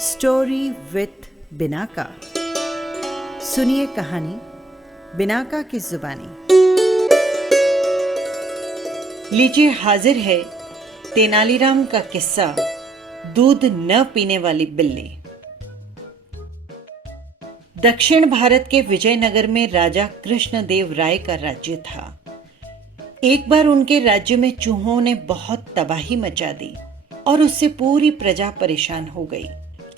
Story with Binaca. सुनिए कहानी Binaca की जुबानी। लीजिए हाजिर है तेनालीराम का किस्सा, दूध न पीने वाली बिल्ली। दक्षिण भारत के विजयनगर में राजा कृष्णदेव राय का राज्य था। एक बार उनके राज्य में चूहों ने बहुत तबाही मचा दी और उससे पूरी प्रजा परेशान हो गई,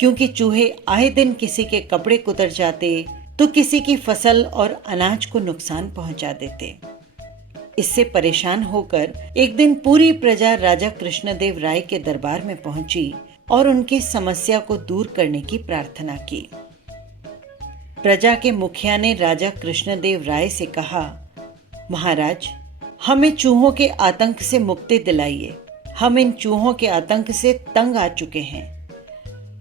क्योंकि चूहे आए दिन किसी के कपड़े कुतर जाते तो किसी की फसल और अनाज को नुकसान पहुंचा देते। इससे परेशान होकर एक दिन पूरी प्रजा राजा कृष्णदेव राय के दरबार में पहुंची और उनकी समस्या को दूर करने की प्रार्थना की। प्रजा के मुखिया ने राजा कृष्णदेव राय से कहा, महाराज, हमें चूहों के आतंक से मुक्ति दिलाइए। हम इन चूहों के आतंक से तंग आ चुके हैं।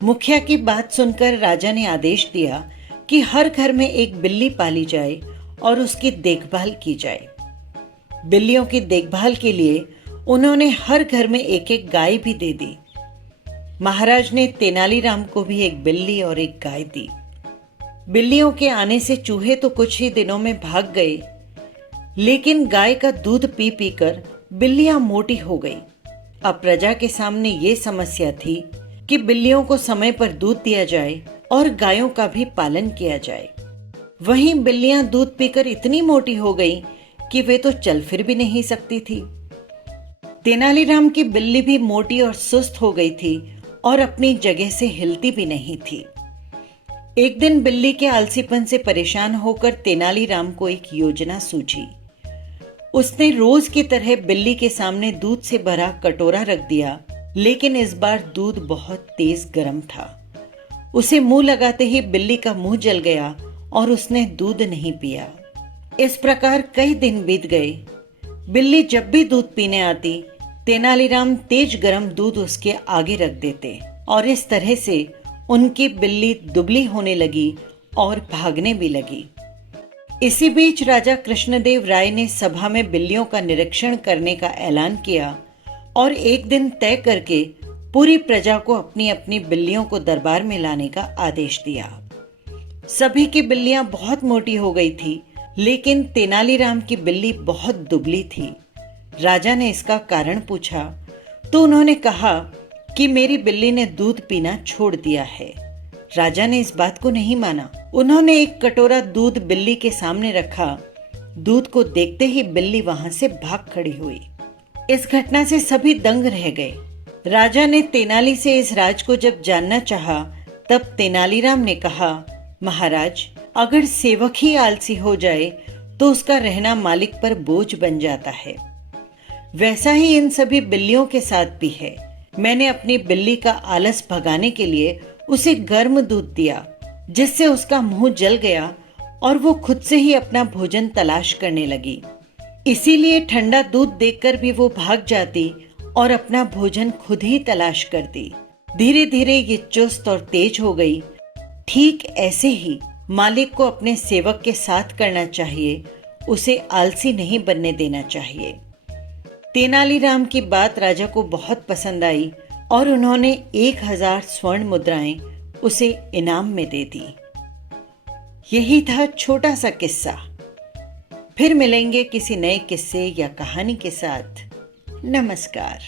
मुखिया की बात सुनकर राजा ने आदेश दिया कि हर घर में एक बिल्ली पाली जाए और उसकी देखभाल की जाए। बिल्लियों की देखभाल के लिए उन्होंने हर घर में एक एक गाय भी दे दी। महाराज ने तेनालीराम को भी एक बिल्ली और एक गाय दी। बिल्लियों के आने से चूहे तो कुछ ही दिनों में भाग गए, लेकिन गाय का दूध पी पीकर बिल्लियां मोटी हो गई। अब प्रजा के सामने ये समस्या थी कि बिल्लियों को समय पर दूध दिया जाए और गायों का भी पालन किया जाए। वहीं बिल्लियां दूध पीकर इतनी मोटी हो गई कि वे तो चल फिर भी नहीं सकती थी। तेनालीराम की बिल्ली भी मोटी और सुस्त हो गई थी और अपनी जगह से हिलती भी नहीं थी। एक दिन बिल्ली के आलसीपन से परेशान होकर तेनालीराम को एक योजना सूझी। उसने रोज की तरह बिल्ली के सामने दूध से भरा कटोरा रख दिया, लेकिन इस बार दूध बहुत तेज गर्म था। उसे मुंह लगाते ही बिल्ली का मुंह जल गया और उसने दूध नहीं पिया। इस प्रकार कई दिन बीत गए। बिल्ली जब भी दूध पीने आती, तेनालीराम तेज गर्म दूध उसके आगे रख देते और इस तरह से उनकी बिल्ली दुबली होने लगी और भागने भी लगी। इसी बीच राजा कृष्णदेव राय ने सभा में बिल्लियों का निरीक्षण करने का ऐलान किया और एक दिन तय करके पूरी प्रजा को अपनी अपनी बिल्लियों को दरबार में लाने का आदेश दिया। सभी की बिल्लियां बहुत मोटी हो गई थी, लेकिन तेनालीराम की बिल्ली बहुत दुबली थी। राजा ने इसका कारण पूछा तो उन्होंने कहा कि मेरी बिल्ली ने दूध पीना छोड़ दिया है। राजा ने इस बात को नहीं माना। उन्होंने एक कटोरा दूध बिल्ली के सामने रखा। दूध को देखते ही बिल्ली वहां से भाग खड़ी हुई। इस घटना से सभी दंग रह गए। राजा ने तेनाली से इस राज को जब जानना चाहा, तब तेनालीराम ने कहा, महाराज, अगर सेवक ही आलसी हो जाए तो उसका रहना मालिक पर बोझ बन जाता है। वैसा ही इन सभी बिल्लियों के साथ भी है। मैंने अपनी बिल्ली का आलस भगाने के लिए उसे गर्म दूध दिया, जिससे उसका मुंह जल गया और वो खुद से ही अपना भोजन तलाश करने लगी। इसीलिए ठंडा दूध देखकर भी वो भाग जाती और अपना भोजन खुद ही तलाश करती। धीरे धीरे ये चुस्त और तेज हो गई। ठीक ऐसे ही मालिक को अपने सेवक के साथ करना चाहिए, उसे आलसी नहीं बनने देना चाहिए। तेनालीराम की बात राजा को बहुत पसंद आई और उन्होंने 1000 स्वर्ण मुद्राएं उसे इनाम में दे दी। यही था छोटा सा किस्सा। फिर मिलेंगे किसी नए किस्से या कहानी के साथ। नमस्कार।